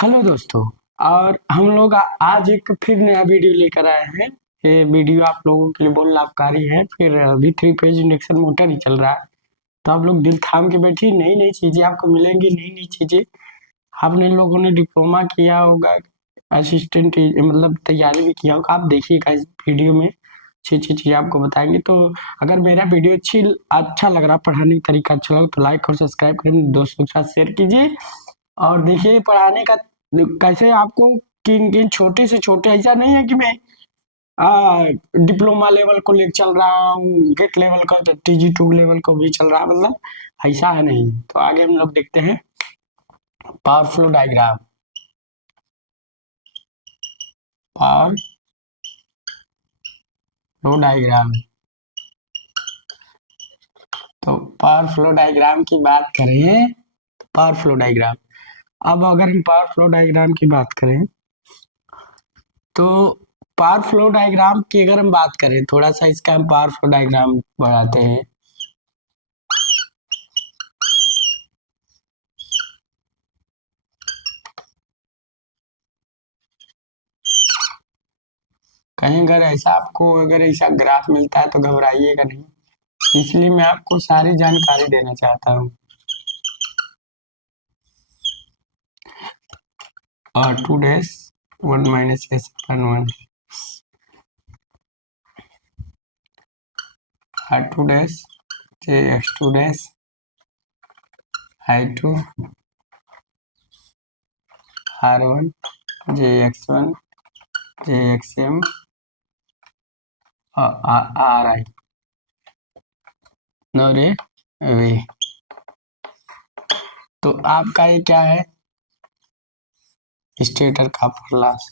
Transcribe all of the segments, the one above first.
Hello दोस्तों। और हम लोग आज एक फिर नया वीडियो लेकर आए हैं। ये वीडियो आप लोगों के लिए बहुत लाभकारी है। फिर अभी 3 फेज इंडक्शन मोटर ही चल रहा है, तो आप लोग दिल थाम के बैठिए। नई नई चीज़ें आपको मिलेंगी, नई नई चीज़ें। आपने लोगों ने डिप्लोमा किया होगा, असिस्टेंट मतलब तैयारी भी किया होगा। आप देखिएगा इस वीडियो में अच्छी अच्छी चीज़ें आपको बताएंगे। तो अगर मेरा वीडियो अच्छा लग रहा, पढ़ाने का तरीका अच्छा लगा तो लाइक और सब्सक्राइब करें, दोस्तों के साथ शेयर कीजिए। और देखिए पढ़ाने का कैसे आपको किन किन छोटे से छोटे, ऐसा नहीं है कि मैं डिप्लोमा लेवल को ले चल रहा हूँ, गेट लेवल का तो TG2 लेवल को भी चल रहा है, मतलब ऐसा है नहीं। तो आगे हम लोग देखते हैं power flow diagram. Power flow diagram. तो पावर फ्लो डायग्राम की बात करें तो पावर फ्लो डायग्राम, अब अगर हम पावर फ्लो डायग्राम की बात करें तो पावर फ्लो डायग्राम की अगर हम बात करें, थोड़ा सा इसका हम पावर फ्लो डायग्राम बढ़ाते हैं। कहीं अगर ऐसा आपको अगर ऐसा ग्राफ मिलता है तो घबराइएगा नहीं, इसलिए मैं आपको सारी जानकारी देना चाहता हूँ। R2 dash 1 minus S/1 R2 dash JX2 dash I2 R1 JX1 JXM और RI नोरे वे। तो आपका ये क्या है, स्टेटर कॉपर लॉस।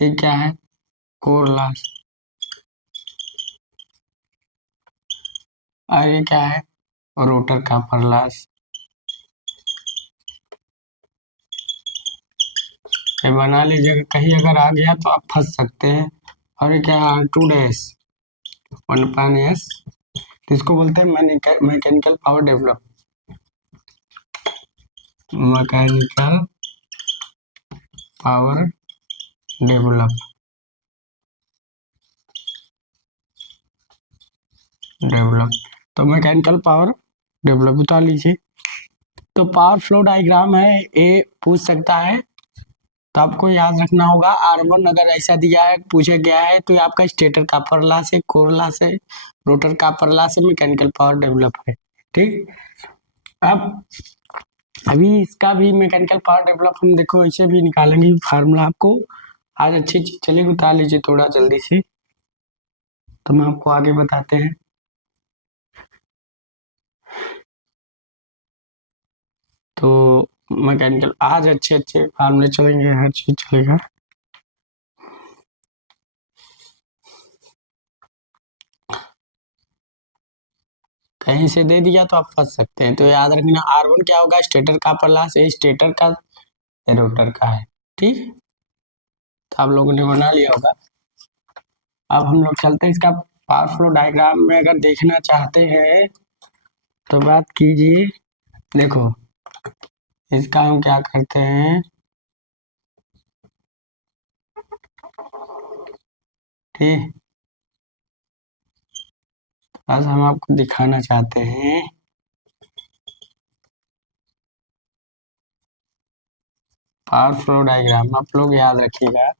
ये क्या है, कोर लॉस। और ये क्या है, रोटर कॉपर लॉस। ये बना लीजिएगा, कहीं अगर आ गया तो आप फंस सकते हैं। और ये क्या है, R2 डैश 1/S, इसको बोलते हैं mechanical power develop. Mechanical power develop develop तो मैकेनिकल पावर डेवलप बता लीजिए। तो पावर फ्लो डायग्राम है, ये पूछ सकता है, तो आपको याद रखना होगा। R1 अगर ऐसा दिया है, पूछा गया है, तो ये आपका स्टेटर कॉपर लॉस है, कोर लॉस है, रोटर कॉपर लॉस है, मैकेनिकल पावर डेवलप है। ठीक। अब अभी इसका भी मैकेनिकल पावर डेवलप हम देखो ऐसे भी निकालेंगे फार्मूला आपको। आज अच्छी चीज चलिए उतार लीजिए थोड़ा जल्दी से, तो हम आपको आगे बताते हैं। तो मैकेनिकल आज अच्छे अच्छे फार्मूले चलेंगे, हर चीज चलेगा। कहीं से दे दिया तो आप फंस सकते हैं, तो याद रखना R1 क्या होगा, स्टेटर कॉपर लॉस, ये स्टेटर का रोटर का है। ठीक, तो आप लोगों ने बना लिया होगा। अब हम लोग चलते हैं इसका पावर फ्लो डायग्राम में, अगर देखना चाहते हैं तो बात कीजिए। देखो इसका हम क्या करते हैं, ठीक, बस हम आपको दिखाना चाहते हैं। पावर फ्लो डायग्राम आप लोग याद रखिएगा।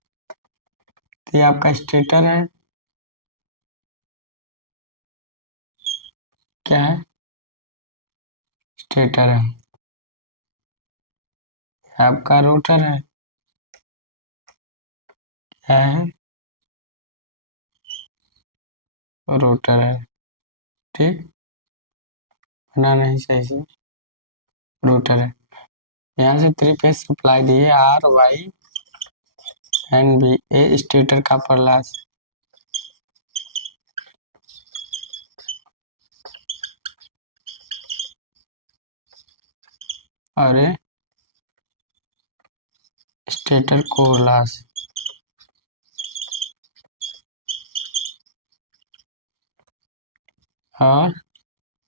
तो ये आपका स्टेटर है, क्या है, स्टेटर है। आपका रोटर है, क्या है, रोटर है। ठीक, बना नहीं सही से, रोटर है। यहाँ से 3 फेज सप्लाई दी है, RY and B, A stator का परलास। और ये स्टेटर कोर लॉस। और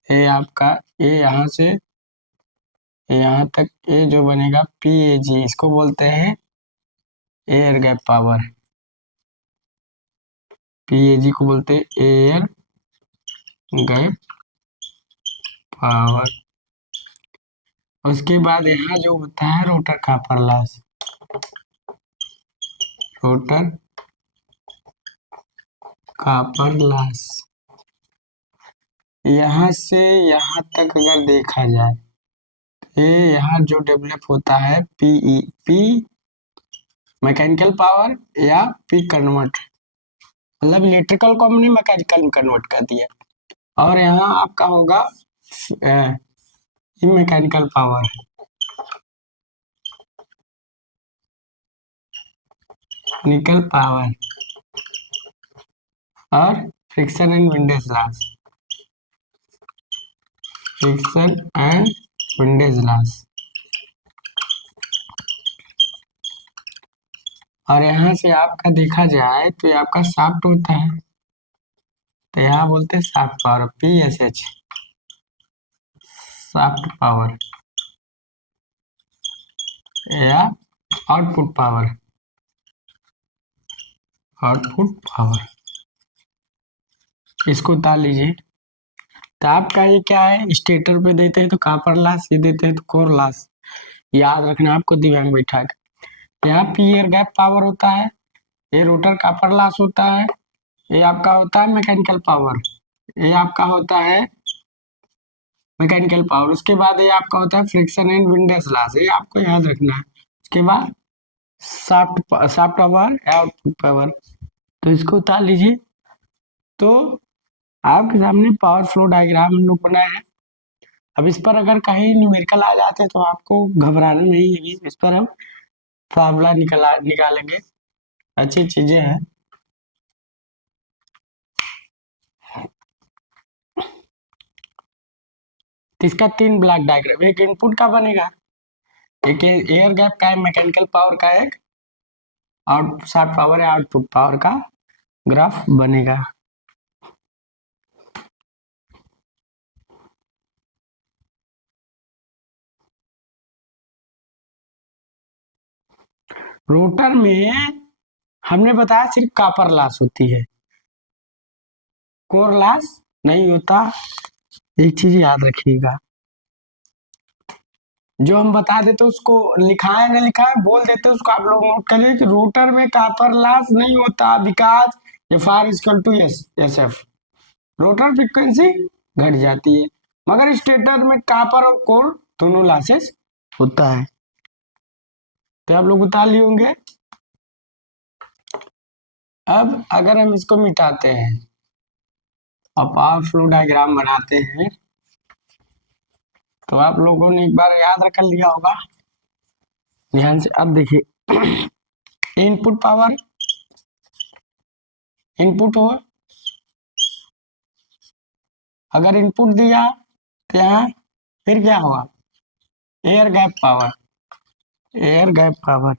ये आपका ये यहाँ से यहाँ तक ये जो बनेगा PAG, इसको बोलते हैं एयर गैप पावर। PAG को बोलते हैं एयर गैप पावर। उसके बाद यहाँ जो होता है rotor copper loss, rotor copper loss. यहाँ से यहाँ तक अगर देखा जाए, ये यहाँ जो डेवलप होता है P मैकेनिकल पावर या P कन्वर्ट, मतलब इलेक्ट्रिकल को हमने मैकेनिकल में कन्वर्ट कर दिया। और यहाँ आपका होगा मैकेनिकल पावर, निकल पावर और friction and windage loss, friction and windage loss. और यहाँ से आपका देखा जाए तो ये आपका शाफ्ट होता है, तो यहाँ बोलते हैं shaft power PSH, shaft power या आउटपुट पावर, आउटपुट पावर। इसको उतार लीजिए। तो आपका ये क्या है, स्टेटर पे देते हैं तो कॉपर लॉस, ये देते हैं तो कोर लॉस। याद रखना आपको दिमाग बैठा के। यहाँ P एयर गैप पावर होता है, ये रोटर कॉपर लॉस होता है, ये आपका होता है मैकेनिकल पावर, ये आपका होता है मैकेनिकल पावर। उसके बाद ये आपका होता है फ्रिक्शन एंड विंडेज लॉस, ये आपको याद रखना है। उसके बाद शाफ्ट पावर, आउटपुट पावर। तो इसको उतार लीजिए। तो आपके सामने पावर फ्लो डायग्राम हम लोग बनाए हैं। अब इस पर अगर कहीं न्यूमेरिकल आ जाते हैं तो आपको घबराना नहीं है, इस पर हम फार्मूला निकालेंगे, अच्छी चीजें हैं। तो इसका 3 ब्लॉक डायग्राम, एक इनपुट का बनेगा, एक एयर गैप का है, मैकेनिकल पावर का एक, आउट शाफ्ट पावर या आउटपुट पावर का ग्राफ बनेगा। रोटर में हमने बताया सिर्फ कॉपर लॉस होती है, कोर लॉस नहीं होता। एक चीज याद रखिएगा, जो हम बता देते उसको लिखा है ना लिखा है बोल देते उसको आप लोग नोट करिए कि रोटर में कॉपर लॉस नहीं होता, because FR equal to SF, rotor frequency घट जाती है। मगर स्टेटर में कॉपर और कोर दोनों लॉसेस होता है। तो आप लोग उतार लिए होंगे। अब अगर हम इसको मिटाते हैं और पावर फ्लो डायग्राम बनाते हैं, तो आप लोगों ने एक बार याद रख लिया होगा ध्यान से। अब देखिए इनपुट पावर, इनपुट हो, अगर इनपुट दिया तो यहाँ फिर क्या होगा, air gap power, air gap power,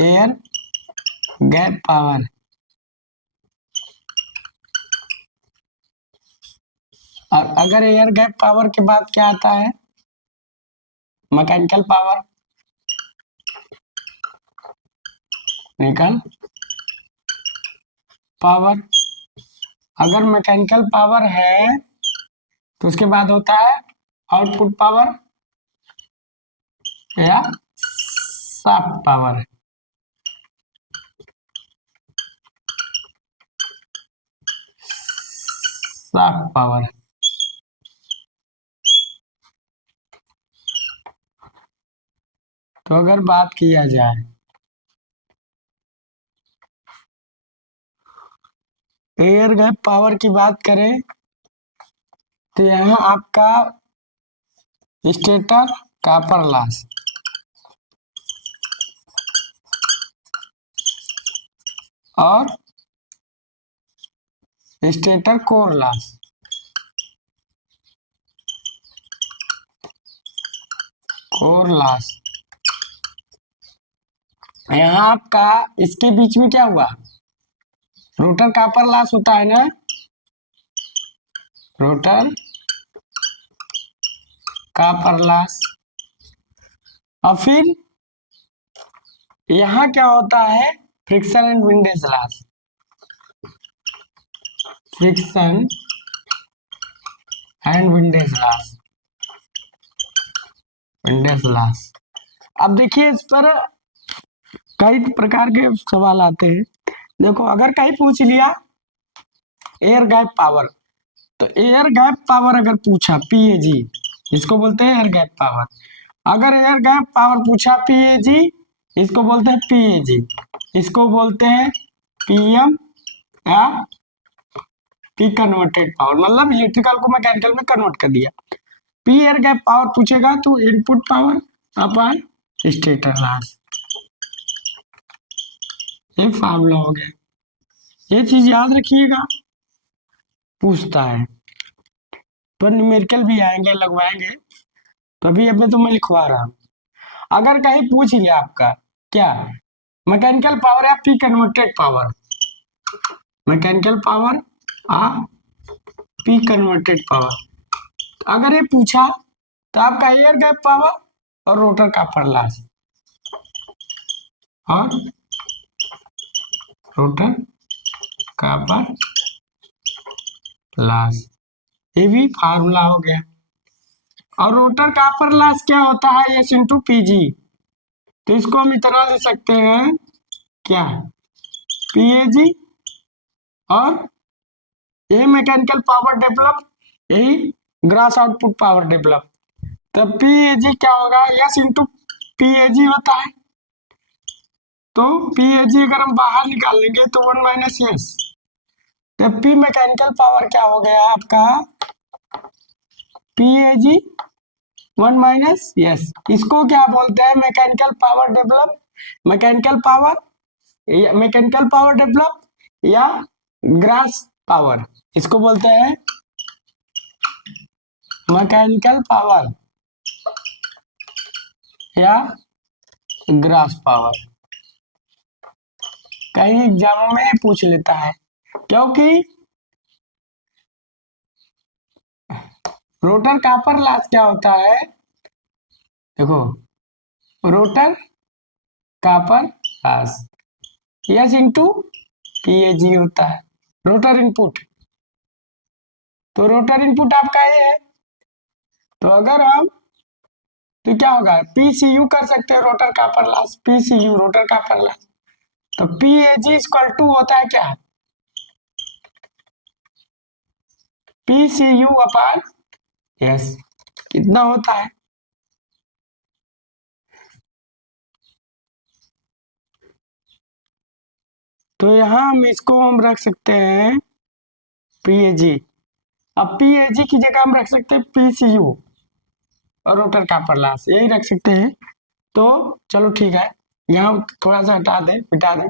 air gap power. और अगर एयर गैप पावर के बाद क्या आता है, मैकेनिकल पावर, निकल पावर। अगर मैकेनिकल पावर है तो उसके बाद होता है आउटपुट पावर या शाफ्ट पावर। Shaft power. तो अगर बात किया जाए एयर गैप पावर की बात करें तो यहाँ आपका स्टेटर कॉपर लॉस और stator core loss, core loss. यहाँ आपका इसके बीच में क्या हुआ, रोटर कॉपर लॉस होता है ना, रोटर कॉपर लॉस। और फिर यहाँ क्या होता है, friction and windage loss, friction and windage loss, windage loss. अब देखिए इस पर कई प्रकार के सवाल आते हैं। देखो अगर कहीं पूछ लिया एयर गैप पावर, तो एयर गैप पावर अगर पूछा पीएजी, इसको बोलते हैं एयर गैप पावर। अगर एयर गैप पावर पूछा पीएजी, इसको बोलते हैं पीएजी, इसको बोलते हैं पीएम या पी कन्वर्टेड पावर, मतलब इलेक्ट्रिकल को मैकेनिकल में कन्वर्ट कर दिया। पी एयर गैप पावर पूछेगा तो input power upon stator loss, ये फार्मूला हो गया। ये चीज याद रखिएगा, पूछता है तो न्यूमेरिकल भी आएंगे, लगवाएंगे, तो अभी अब तो मैं लिखवा रहा हूँ। अगर कहीं पूछ लिया आपका क्या मैकेनिकल पावर या P converted power, mechanical power आ पी कन्वर्टेड पावर, अगर ये पूछा तो आपका एयर गैप पावर और रोटर कॉपर लॉस और रोटर कॉपर लॉस, ये भी फार्मूला हो गया। और रोटर कॉपर लॉस क्या होता है, एस इंटू पीजी, तो इसको हम इतना ले सकते हैं क्या, पीएजी और ये मैकेनिकल पावर डेवलप, यही ग्रास आउटपुट पावर डेवलप, तब पीएजी क्या होगा, एस इंटू पीएजी होता है। तो पीएजी अगर हम बाहर निकाल लेंगे तो 1 माइनस एस, तब पी मैकेनिकल पावर क्या हो गया आपका, पीएजी 1 माइनस एस। इसको क्या बोलते हैं, mechanical power develop, mechanical power, mechanical power develop या ग्रास पावर, इसको बोलते हैं मैकेनिकल पावर या ग्रास पावर। कई एग्जामों में पूछ लेता है, क्योंकि रोटर कॉपर लॉस क्या होता है, देखो rotor copper loss S into PAG होता है, रोटर इनपुट, तो रोटर इनपुट आपका ये है, तो अगर हम तो क्या होगा, पीसीयू कर सकते हैं rotor copper loss, PCU rotor copper loss, तो पीएजी इक्वल टू होता है क्या, पीसीयू अपॉन एस, कितना होता है, तो यहाँ हम इसको हम रख सकते हैं पीएजी, अब पीएजी की जगह हम रख सकते हैं पीसीयू और रोटर कॉपर लॉस, यही रख सकते हैं। तो चलो ठीक है, यहाँ थोड़ा सा हटा दें, मिटा दें,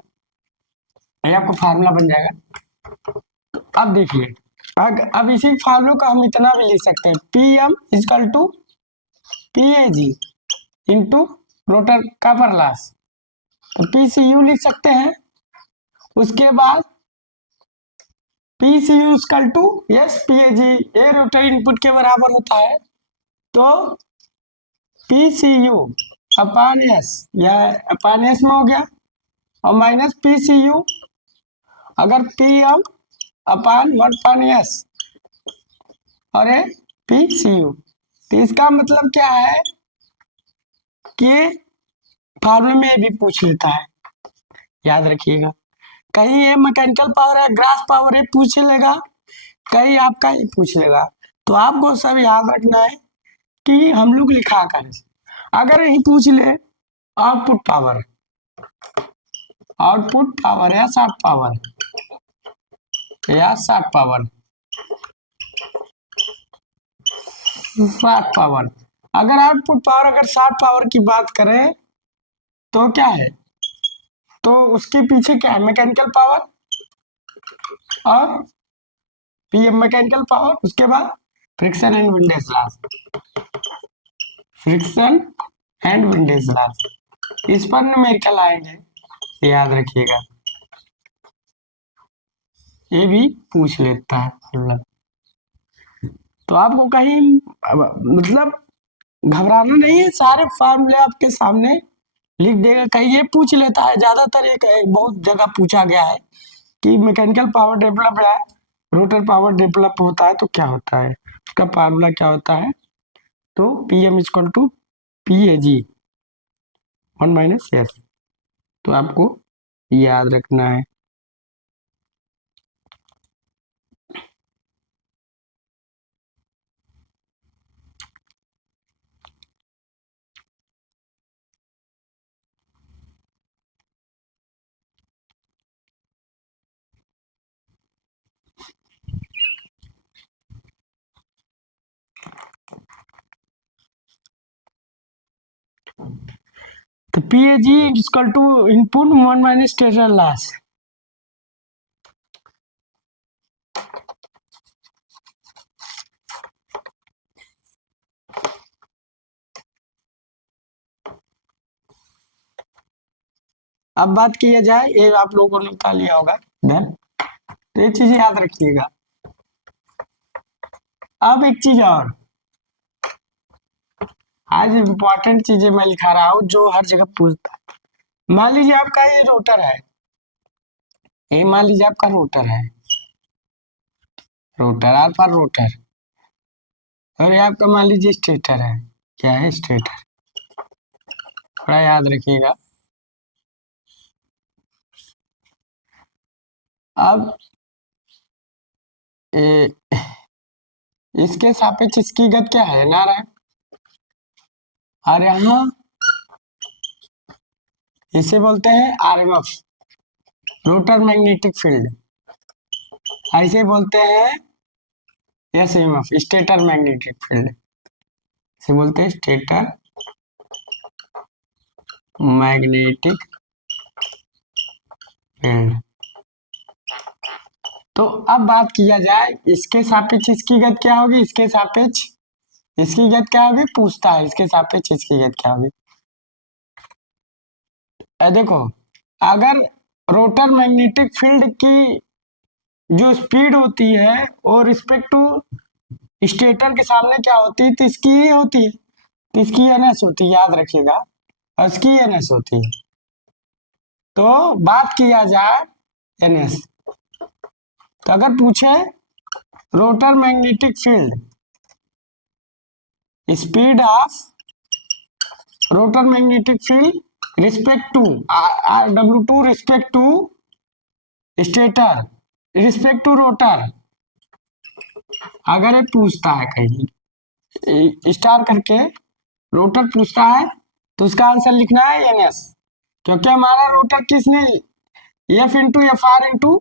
ये आपको फार्मूला बन जाएगा। अब देखिए अब इसी फार्मूले का हम इतना भी लिख सकते हैं, P M equal to P A G into rotor copper loss, तो पी सी यू लिख सकते हैं। उसके बाद P C U equal to s P A G, ये रोटर इनपुट के बराबर होता है, तो P C U upon s, या अपान एस में हो गया, और माइनस पी सी यू, अगर पी एम अपान 1/s और ए पी सी यू, तो इसका मतलब क्या है कि फार्मूले में भी पूछ लेता है, याद रखिएगा। कहीं ये मैकेनिकल पावर है, ग्रास पावर है पूछ लेगा, कहीं आपका ये पूछ लेगा, तो आपको सब याद रखना है कि हम लोग लिखा करें। अगर यही पूछ ले आउटपुट पावर, आउटपुट पावर या शॉर्ट पावर, या शॉर्ट पावर, शॉर्ट पावर, अगर आउटपुट पावर अगर शॉर्ट पावर की बात करें तो क्या है, तो उसके पीछे क्या है, मैकेनिकल पावर और पीएम मैकेनिकल पावर, उसके बाद friction and windage loss, friction and windage loss, इस पर न्यूमेरिकल आएंगे, याद रखिएगा, ये भी पूछ लेता है मतलब। तो आपको कहीं मतलब घबराना नहीं है, सारे फार्मूले आपके सामने लिख देगा। कहीं ये पूछ लेता है, ज्यादातर एक बहुत जगह पूछा गया है कि मैकेनिकल पावर डेवलप है, रोटर पावर डेवलप होता है तो क्या होता है, उसका फार्मूला क्या होता है। तो P M equal to P A G 1 - s, तो आपको याद रखना है। तो P A G equal to input 1 - stator loss. अब बात किया जाए, ये आप लोगों ने बता लिया होगा देन, तो ये चीजें याद रखिएगा। अब एक चीज और, आज इम्पोर्टेंट चीजें मैं लिखा रहा हूँ जो हर जगह पूछता है। मान लीजिए आपका ये रोटर है, ये मान लीजिए आपका रोटर है, रोटर आर पर रोटर, और ये आपका मान लीजिए स्टेटर है। क्या है स्टेटर, थोड़ा याद रखिएगा। अब ए, इसके सापेक्ष इसकी गति क्या है, ना है। और यहाँ इसे बोलते हैं आरएमएफ, रोटर मैग्नेटिक फील्ड। ऐसे बोलते हैं एसएमएफ, स्टेटर मैग्नेटिक फील्ड। इसे बोलते हैं स्टेटर मैग्नेटिक फील्ड। तो अब बात किया जाए, इसके सापेक्ष इसकी गति क्या होगी, इसके सापेक्ष इसकी गति क्या होगी, पूछता है इसके सापेक्ष इसकी गति क्या होगी। देखो, अगर रोटर मैग्नेटिक फील्ड की जो स्पीड होती है और रिस्पेक्ट टू स्टेटर के सामने क्या होती है, तो इसकी ही होती है, तो इसकी एनएस होती है, याद रखिएगा, और इसकी एनएस होती है। तो बात किया जाए एनएस, तो अगर पूछे rotor magnetic field, speed of rotor magnetic field respect to W2 respect to stator respect to rotor, अगर ये पूछता है कहीं स्टार करके रोटर पूछता है, तो उसका आंसर लिखना है एनएस, क्योंकि हमारा रोटर किसने F into F R into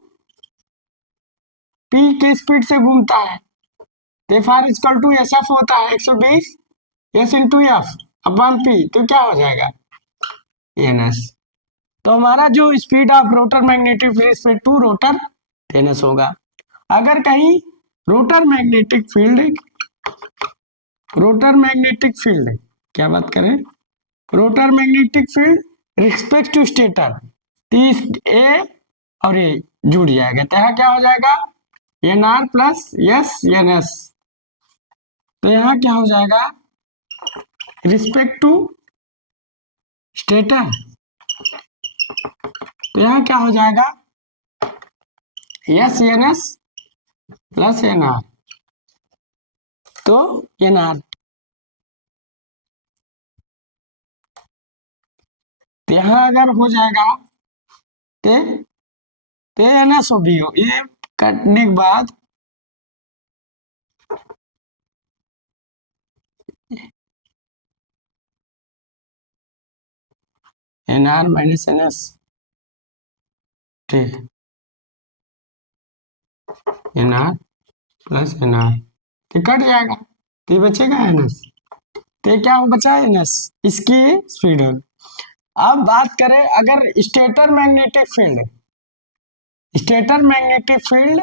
P के स्पीड से घूमता है, तो F R equal to S F होता है 120 S into F upon P, तो क्या हो जाएगा एनएस। तो हमारा जो speed of rotor magnetic respect to rotor NS होगा। अगर कहीं रोटर मैग्नेटिक फील्ड क्या बात करें, rotor magnetic field respect to stator, 30 ए और ए जुड़ जाएगा, तो यहाँ क्या हो जाएगा N R plus S N S. तो यहाँ क्या हो जाएगा रिस्पेक्ट टू स्टेटर, तो यहाँ क्या हो जाएगा S N S plus N R, तो एन आर, तो यहाँ अगर हो जाएगा तो एन एस ओ बी हो, ये कटने के बाद N R minus N S, ठीक, N R plus N R, तो कट जाएगा, तो ये बचेगा एन एस, तो ये क्या बचा एन एस, इसकी स्पीड होगी। अब बात करें अगर स्टेटर मैग्नेटिक फील्ड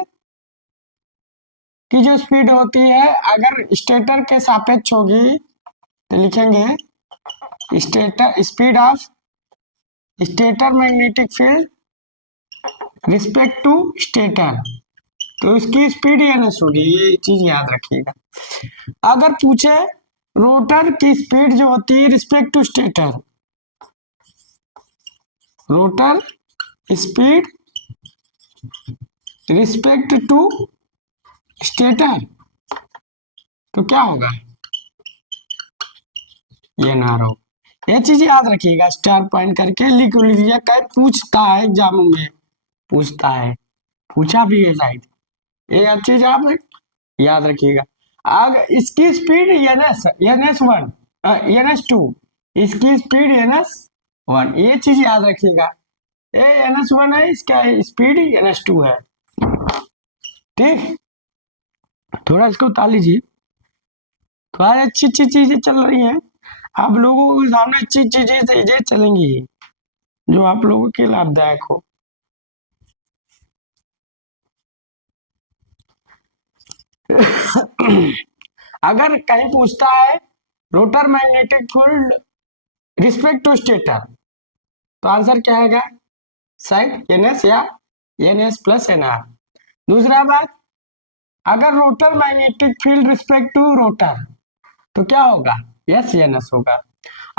की जो स्पीड होती है अगर स्टेटर के सापेक्ष होगी, तो लिखेंगे stator speed of stator magnetic field respect to stator, तो इसकी स्पीड ns होगी, ये चीज याद रखिएगा। अगर पूछे रोटर की स्पीड जो होती है respect to stator, rotor speed respect to stator, तो क्या होगा, ये ना रहो। ये चीज याद रखिएगा, स्टार पॉइंट करके लिख लीजिए, कहीं पूछता है एग्जाम में, पूछता है, पूछा भी है शायद, ये चीज आप याद रखिएगा। अगर इसकी speed N S 1, N S 2, इसकी स्पीड एन एस 1, ये चीज याद रखिएगा। ये एन एस 1 है, इसका स्पीड एन एस 2 है। ठीक, थोड़ा इसको उतार लीजिए, थोड़ा अच्छी अच्छी चीजें चल रही हैं, आप लोगों के सामने अच्छी अच्छी चीजें चलेंगी जो आप लोगों के लाभदायक हो। अगर कहीं पूछता है rotor magnetic field respect to stator, तो आंसर क्या आएगा, शायद एनएस या एनएस प्लस एनआर। दूसरा बात, अगर rotor magnetic field respect to rotor, तो क्या होगा, यस एनएस होगा।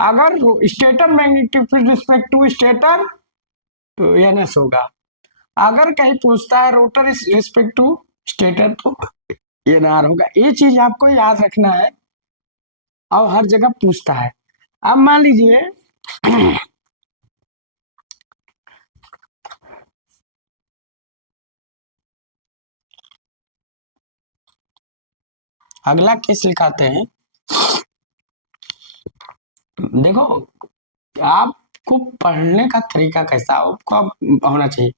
अगर stator magnetic field respect to stator, तो एनएस होगा। अगर कहीं पूछता है रोटर रिस्पेक्ट टू स्टेटर, तो एनआर होगा। ये चीज आपको याद रखना है और हर जगह पूछता है। अब मान लीजिए अगला केस लिखाते हैं। देखो, आपको पढ़ने का तरीका कैसा आपका होना चाहिए,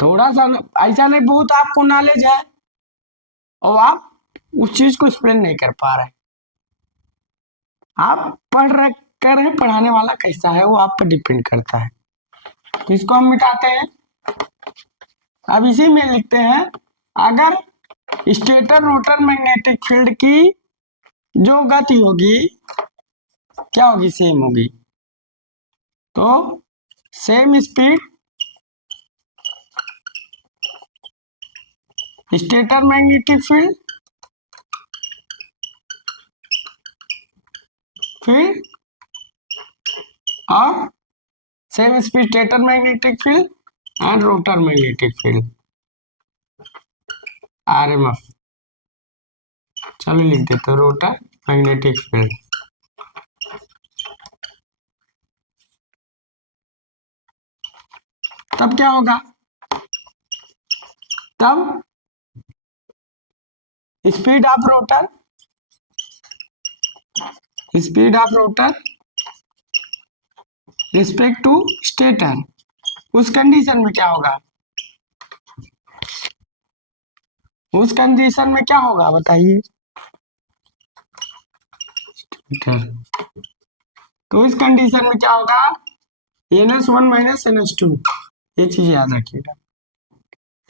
थोड़ा सा ऐसा नहीं बहुत आपको नॉलेज है और आप उस चीज को एक्सप्लेन नहीं कर पा रहे, आप पढ़ रहे कर रहे, पढ़ाने वाला कैसा है वो आप पर डिपेंड करता है। तो इसको हम मिटाते हैं, अब इसी में लिखते हैं, अगर स्टेटर रोटर मैग्नेटिक फील्ड की जो गति होगी क्या होगी, सेम होगी, तो same speed stator magnetic field और same speed stator magnetic field and rotor magnetic field, RMF. चलो लिख देते हैं रोटर मैग्नेटिक फील्ड। तब क्या होगा, तब speed of rotor respect to stator, उस कंडीशन में क्या होगा, उस कंडीशन में क्या होगा बताइए, तो इस कंडीशन में क्या होगा, NS1 माइनस NS2, ये चीज याद रखिएगा।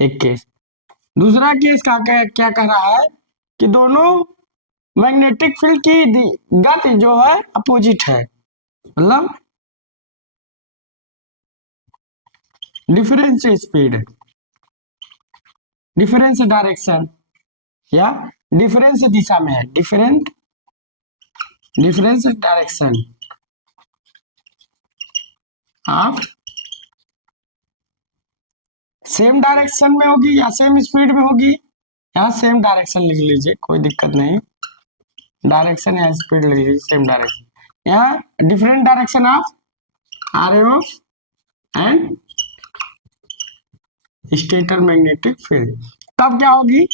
एक केस, दूसरा केस क्या कह रहा है कि दोनों मैग्नेटिक फील्ड की गति जो है अपोजिट है, मतलब डिफरेंस स्पीड, डिफरेंस डायरेक्शन या डिफरेंस दिशा में है, difference direction of, same direction में होगी या सेम स्पीड में होगी, यहाँ सेम डायरेक्शन लिख लीजिए, कोई दिक्कत नहीं, डायरेक्शन या स्पीड लिख लीजिए सेम डायरेक्शन, यहाँ different direction of RMF and stator magnetic field, तब क्या होगी,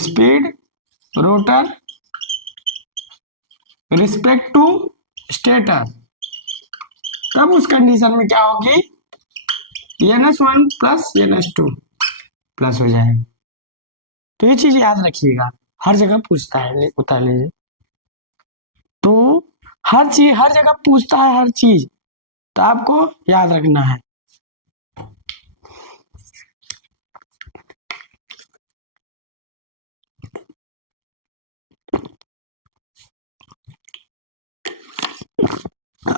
speed rotor respect to stator, तब उस कंडीशन में क्या होगी, NS1 प्लस NS2 प्लस हो जाएगा। तो ये चीज याद रखिएगा, हर जगह पूछता है, उतार लीजिए। तो हर चीज हर जगह पूछता है हर चीज, तो आपको याद रखना है।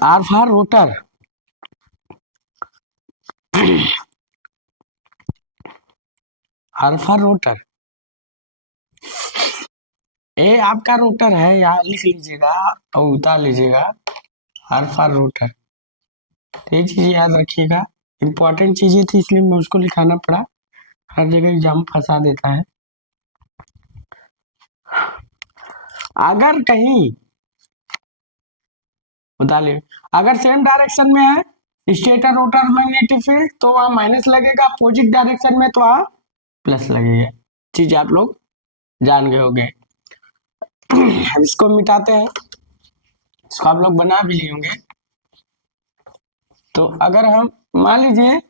R for rotor, alpha rotor, A आपका रोटर है, यहाँ लिख लीजिएगा और उतार लीजिएगा, अल्फा रोटर। ये चीज याद रखिएगा, इम्पोर्टेंट चीजें थी इसलिए मैं उसको लिखाना पड़ा, हर जगह एग्जाम फंसा देता है। अगर कहीं बता ले, अगर सेम डायरेक्शन में है स्टेटर रोटर मैग्नेटिक फील्ड तो वहां माइनस लगेगा, अपोजिट डायरेक्शन में तो वहां प्लस लगेगा। चीज आप लोग जान गए होंगे। अब इसको मिटाते हैं, इसको आप लोग बना भी लिए होंगे। तो अगर हम मान लीजिए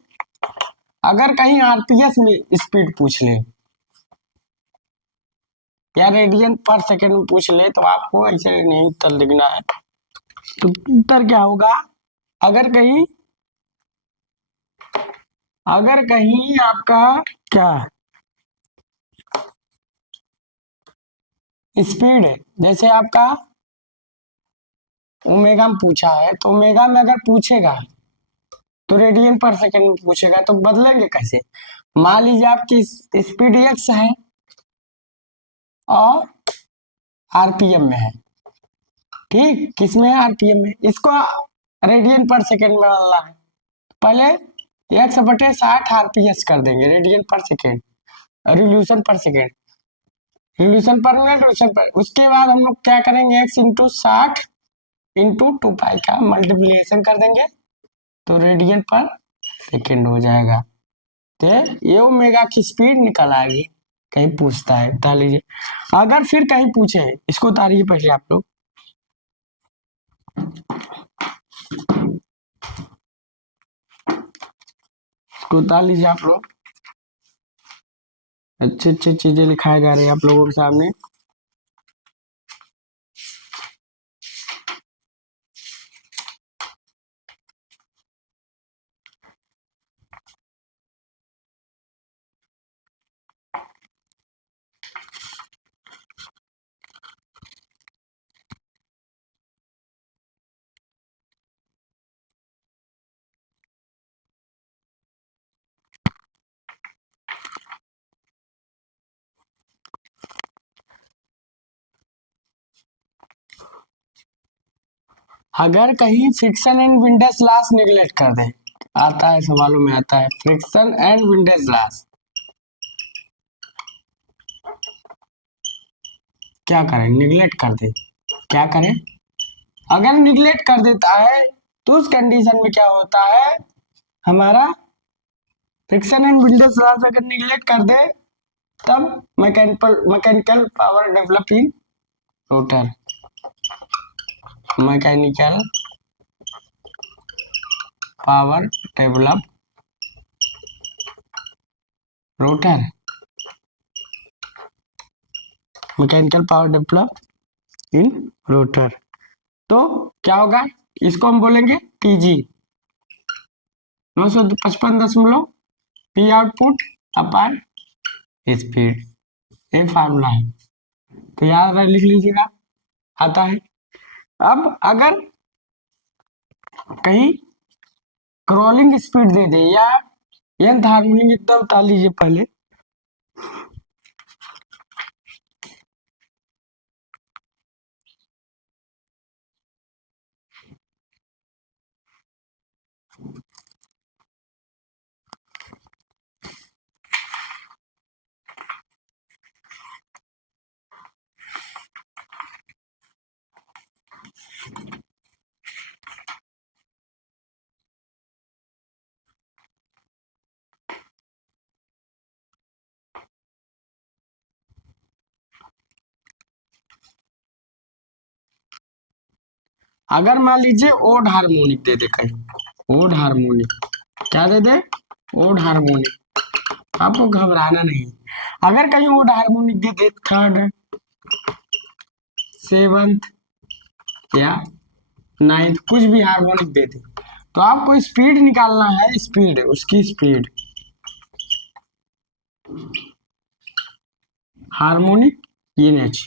अगर कहीं आरपीएस में स्पीड पूछ ले या रेडियन पर सेकंड में पूछ ले तो आपको ऐसे नहीं उत्तर लिखना है। तो उत्तर क्या होगा, अगर कहीं आपका क्या स्पीड है, जैसे आपका ओमेगा में पूछा है तो ओमेगा में अगर पूछेगा तो रेडियन पर सेकंड में पूछेगा, तो बदलेंगे कैसे। मान लीजिए आपकी स्पीड एक्स है और आरपीएम में है, ठीक, किसमें है, आरपीएम में, इसको रेडियन पर सेकंड में डालना है। पहले 1/60 आरपीएस कर देंगे, रेडियन पर second, revolution per second, revolution per minute, revolution per, उसके बाद हम लोग क्या करेंगे, x इंटू 60 इंटू 2 पाई का मल्टीप्लीकेशन कर देंगे तो रेडियन पर सेकंड हो जाएगा। तो ये ओमेगा की स्पीड निकल आएगी। कहीं पूछता है उतार लीजिए, अगर फिर कहीं पूछे, इसको उतारिए पहले आप लोग, इसको उतार लीजिए आप लोग, अच्छी अच्छी चीजें लिखाई जा रही है आप लोगों के सामने। अगर कहीं friction and windage loss neglect कर दे, आता है सवालों में आता है फ्रिक्शन एंड विंडेज लॉस, क्या करें, निगलेक्ट कर दे, क्या करें। अगर निगलेक्ट कर देता है तो उस कंडीशन में क्या होता है, हमारा फ्रिक्शन एंड विंडेज लॉस अगर निगलेक्ट कर दे तब mechanical power develop in rotor, mechanical power develop rotor, mechanical power develop in rotor. तो क्या होगा, इसको हम बोलेंगे टीजी 955 पी आउटपुट अपान स्पीड, ये फार्मूला है, तो याद लिख लीजिएगा, आता है। अब अगर कहीं क्रॉलिंग स्पीड दे दे या यंत्र हार्मोनिक, एकदम बता लीजिए पहले, अगर मान लीजिए ओड हार्मोनिक दे दे, कहीं ओड हार्मोनिक, क्या दे दे, ओड हार्मोनिक, आपको घबराना नहीं। अगर कहीं odd harmonic they they third, seventh या नाइन्थ, कुछ भी हार्मोनिक दे दे, तो आपको स्पीड निकालना है, स्पीड, उसकी स्पीड, हार्मोनिक एनएच,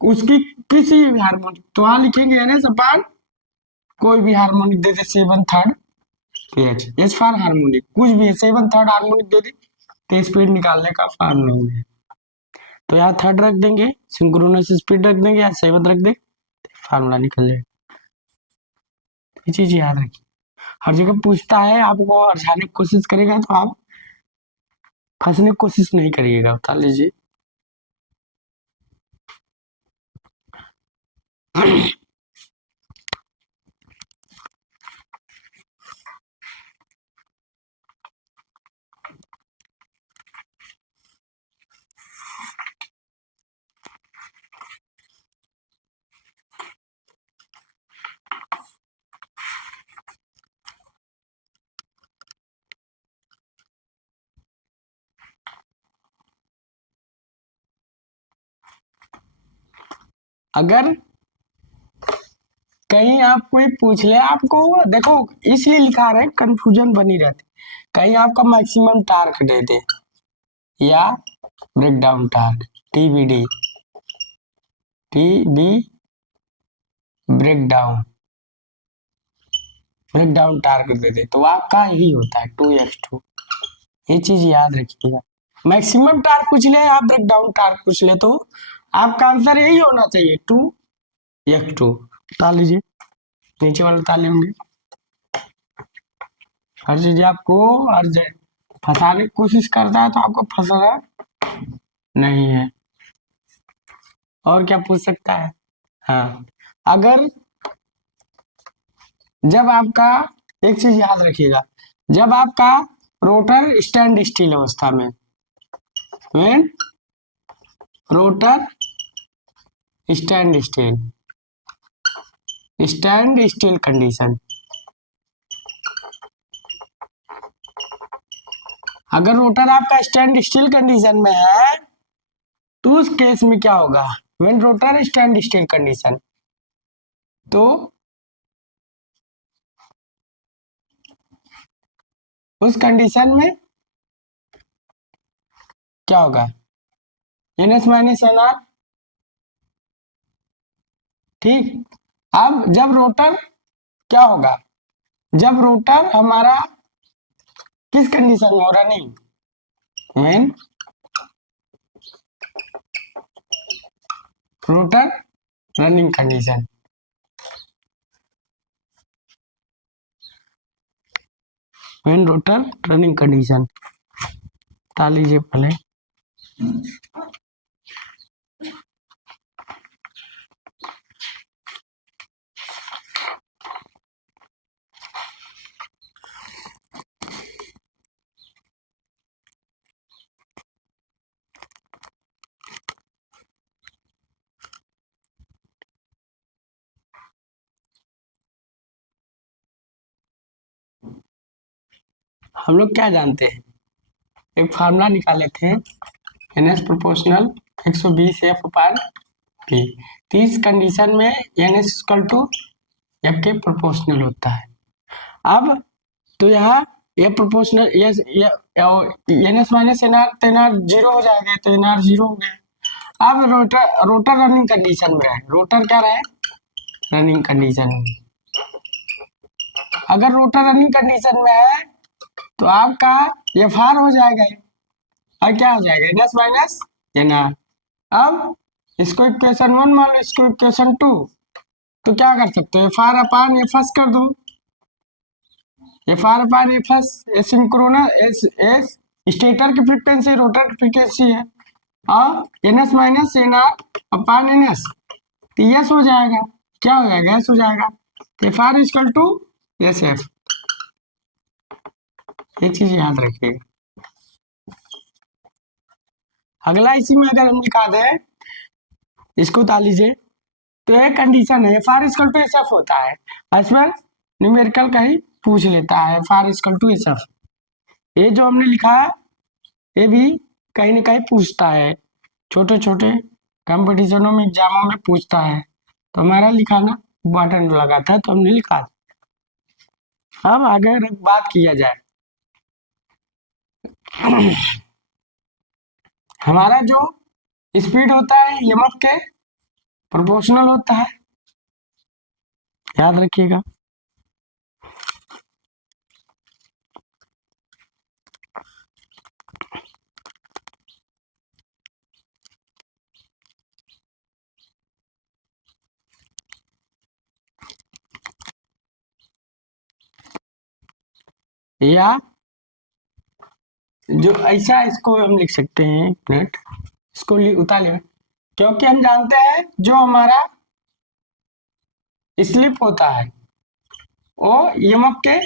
उसकी किसी भी हार्मोनिक, तो वहां लिखेंगे एनएच अपान कोई भी harmonic they they, seven third H, H for harmonic, कुछ भी सेवन थर्ड हार्मोनिक दे दे तो स्पीड निकालने का फॉर्मूला हो गया। तो यहाँ थर्ड रख देंगे, सिंक्रोनस स्पीड रख देंगे, या सेवंथ रख देंगे, फार्मूला निकल जाएगा। ये चीज याद रखिए, हर जगह पूछता है, आपको हर्षाने की कोशिश करेगा तो आप फंसने की कोशिश नहीं करिएगा। बता लीजिए अगर कहीं आप कोई पूछ ले आपको, देखो इसलिए लिखा रहे कंफ्यूजन बनी रहती, कहीं आपका मैक्सिमम टार्क दे दे या breakdown torque TBD, TB breakdown torque दे दे, तो आपका यही होता है 2x2। ये चीज याद रखिएगा, मैक्सिमम टार्क पूछ ले आप ब्रेक डाउन टार्क पूछ ले तो आपका आंसर यही होना चाहिए 2x2। ताल लीजिए, नीचे वाले ताले होंगे। हर चीज आपको हर फंसाने की कोशिश करता है तो आपको फंसाना नहीं है। और क्या पूछ सकता है? हाँ, अगर जब आपका, एक चीज याद रखिएगा, जब आपका रोटर स्टैंड स्टिल अवस्था में, when rotor stand still condition, अगर रोटर आपका स्टैंड स्टिल कंडीशन में है तो उस केस में क्या होगा? When rotor stand still condition, तो उस कंडीशन में क्या होगा? NS minus NR। ठीक, अब जब रोटर क्या होगा, जब रोटर हमारा किस कंडीशन में हो रहा, नहीं, when rotor running condition, when rotor running condition, बता लीजिए पहले। हम लोग क्या जानते हैं, एक फार्मूला निकाले थे, NS प्रोपोर्शनल 120 F/P। तो इस कंडीशन में NS इक्वल टू F के प्रोपोर्शनल होता है। अब तो यहाँ ये प्रोपोर्शनल NS माइनस NR, तो NR जीरो हो जाएगा, तो NR जीरो हो गया। अब रोटर रनिंग कंडीशन में रहे, रोटर क्या रहे, रनिंग कंडीशन में। अगर रोटर रनिंग कंडीशन में है तो आपका FR हो जाएगा, और क्या हो जाएगा, NS माइनस NR। अब इसको इक्वेशन 1 मान लो, इसको इक्वेशन 2, तो क्या कर सकते हो, FR अपान FS कर दो। FR अपान FS एसिंक्रोनस एस स्टेटर की फ्रीक्वेंसी रोटर की फ्रीक्वेंसी है, और NS माइनस NR अपान NS, तो यस हो जाएगा, क्या हो जाएगा, एस हो जाएगा। FR इक्वल टू SF, ये चीज याद रखिएगा। अगला इसी में अगर हम लिखा दें, इसको उतार लीजिए, तो ये कंडीशन है, FR इक्वल टू SF होता है, इस पर न्यूमेरिकल कहीं पूछ लेता है, FR इक्वल टू SF। ये जो हमने लिखा है ये भी कहीं ना कहीं पूछता है, छोटे छोटे कंपटीशनों में, एग्जामों में पूछता है, तो हमारा लिखाना इम्पोर्टेंट लगा था तो हमने लिखा। अब अगर बात किया जाए हमारा जो स्पीड होता है EMF के प्रोपोर्शनल होता है, याद रखिएगा। या जो ऐसा इसको हम लिख सकते हैं, एक मिनट इसको उतार लें, क्योंकि हम जानते हैं जो हमारा स्लिप होता है वो ईएमएफ के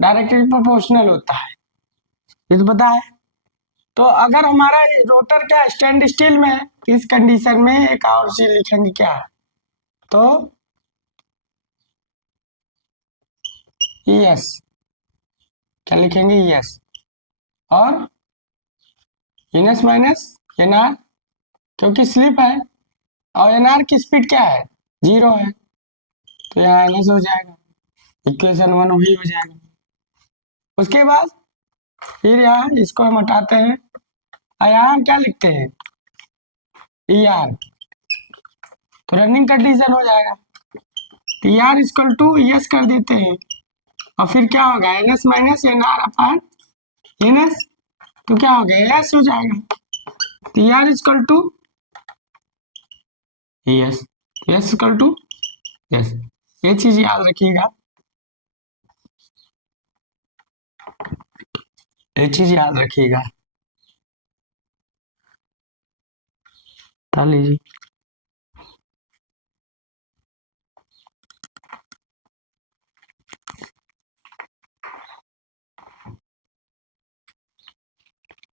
डायरेक्टली प्रोपोर्शनल होता है, ये तो पता है। तो अगर हमारा रोटर क्या स्टैंड स्टिल में है, इस कंडीशन में एक और चीज लिखेंगे क्या, तो ES, क्या लिखेंगे ES, और NS माइनस NR, क्योंकि स्लिप है और NR की स्पीड क्या है, 0 है, तो यहाँ NS हो जाएगा, इक्वेशन 1 वही हो जाएगा। उसके बाद फिर यहाँ इसको हम हटाते हैं और यहाँ हम क्या लिखते हैं ER, तो रनिंग कंडीशन हो जाएगा, ER इक्वल टू ES कर देते हैं और फिर क्या होगा NS माइनस NR अपान NS, तो क्या हो गया ES हो जाएगा, तो ER equal to ES, ES equal to ES, ये चीज याद रखिएगा, ये चीज याद रखिएगा। लीजिए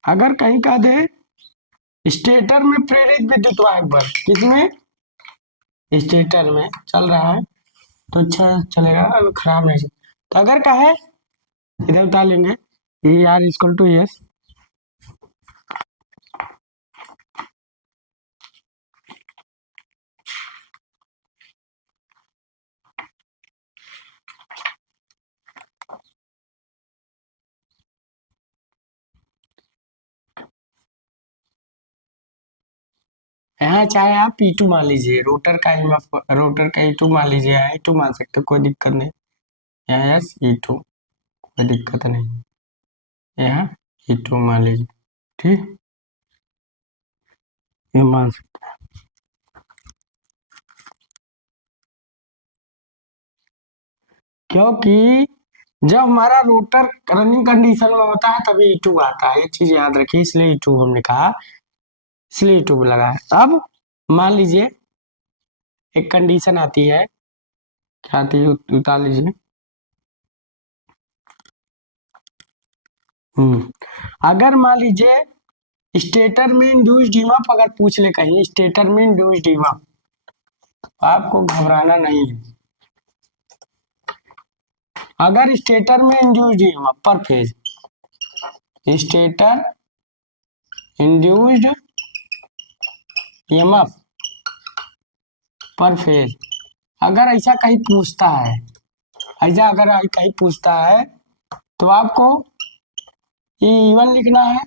अगर कहीं का दे स्टेटर में प्रेरित विद्युत वाहक बल, किसमें, स्टेटर में चल रहा है तो अच्छा चलेगा, खराब नहीं, तो अगर का है इधर उतार लेंगे ER इक्वल टू ES, यहाँ चाहे आप P2 मान लीजिए, रोटर का E2 मान लीजिए, यहाँ E2 मान सकते, कोई दिक्कत नहीं, यहाँ S E2 कोई दिक्कत नहीं, यहाँ E2 मान लीजिए, ठीक, ये मान सकते, क्योंकि जब हमारा रोटर रनिंग कंडीशन में होता है तभी E2 आता है, ये चीज याद रखिए, इसलिए E2 हमने कहा, इसलिए E2 लगा है। अब मान लीजिए एक कंडीशन आती है, क्या आती है, उतार लीजिए, अगर मान लीजिए स्टेटर में इंड्यूस्ड ईएमएफ अगर पूछ ले कहीं, स्टेटर में इंड्यूस्ड ईएमएफ, आपको घबराना नहीं है, अगर स्टेटर में इंड्यूस्ड ईएमएफ पर फेज, स्टेटर इंड्यूस्ड ईएमएफ पर फेज, अगर ऐसा कहीं पूछता है, ऐसा अगर कहीं पूछता है तो आपको E1 लिखना है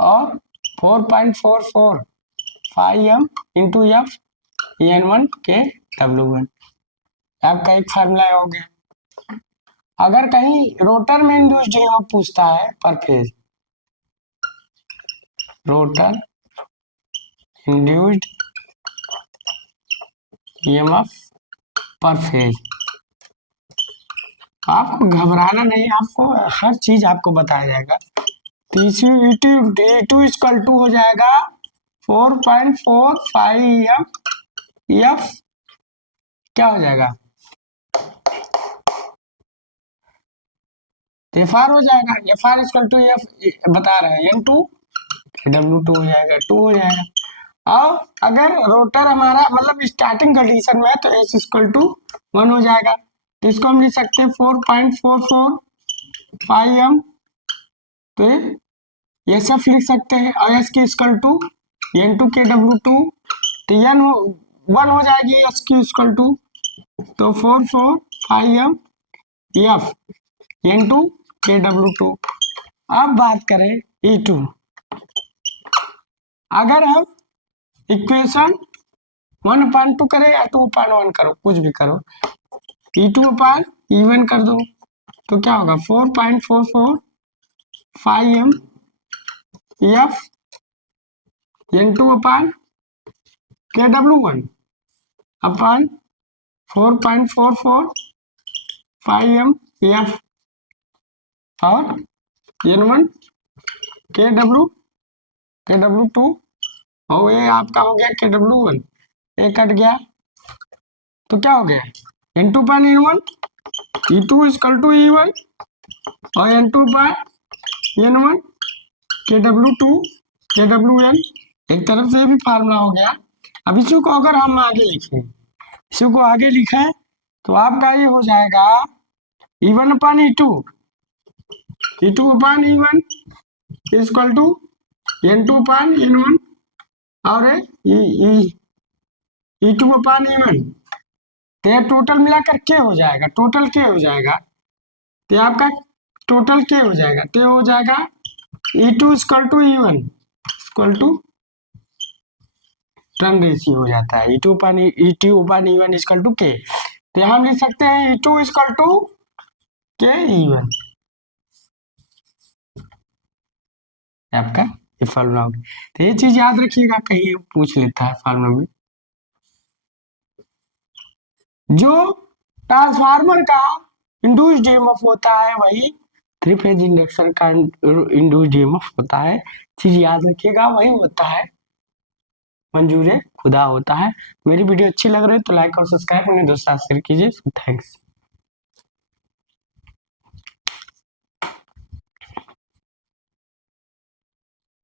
और 4.445 इंटू F EN1 के W1, आपका एक फार्मूला हो गया। अगर कहीं रोटर में इंड्यूस्ड ईएमएफ पूछता है पर फेज, रोटर इंड्यूस्ड ईएमएफ पर फेज, आपको घबराना नहीं, आपको हर चीज आपको बताया जाएगा। तो E2 इक्वल टू हो जाएगा 4.45 F, क्या हो जाएगा, FR हो जाएगा, FR इक्वल टू F बता रहे हैं N2 W2 हो जाएगा, 2 हो जाएगा। और अगर रोटर हमारा मतलब स्टार्टिंग कंडीशन में है तो S इक्वल टू 1 हो जाएगा, तो इसको हम लिख सकते हैं 4.445 तो SF लिख सकते हैं, और S की इक्वल टू N2 के W2, तो N1 हो जाएगी S की इक्वल टू, तो 445 F N2 के W2। अब बात करें E2, अगर हम इक्वेशन 1/2 करे या 2/1 करो, कुछ भी करो, E2/E1 कर दो, तो क्या होगा 4.445 F N2 W1 अपन 4.445 F और N1 KW2 और ये आपका हो गया KW1, ये कट गया तो क्या हो गया N2 पान N1 E2 equal to E1 और N2 पान N1 KW2 KWN, एक तरफ से भी फार्मूला हो गया। अब इसी को अगर हम आगे लिखें, इसी को आगे लिखें तो आपका ये हो जाएगा E1 upon E2 upon E1 equal to N2 upon N1 और E2 अपान E1, तो ये टोटल मिलाकर के हो जाएगा, टोटल के हो जाएगा, तो आपका टोटल के हो जाएगा, तो हो जाएगा E2 equal to E1 equal to turn ratio हो जाता है E2 upon E1 equal to के, तो यहाँ हम लिख सकते हैं E2 इक्वल टू के E1, आपका ये फार्मूला हो गया। तो ये चीज याद रखिएगा, कहीं पूछ लेता है फार्मूला में। जो ट्रांसफार्मर का इंड्यूस्ड ईएमएफ होता है वही थ्री फेज इंडक्शन का इंड्यूस्ड ईएमएफ होता है, चीज याद रखिएगा, वही होता है, मंजूर खुदा होता है। मेरी वीडियो अच्छी लग रही है तो लाइक और सब्सक्राइब अपने दोस्तों से शेयर कीजिए। थैंक्स।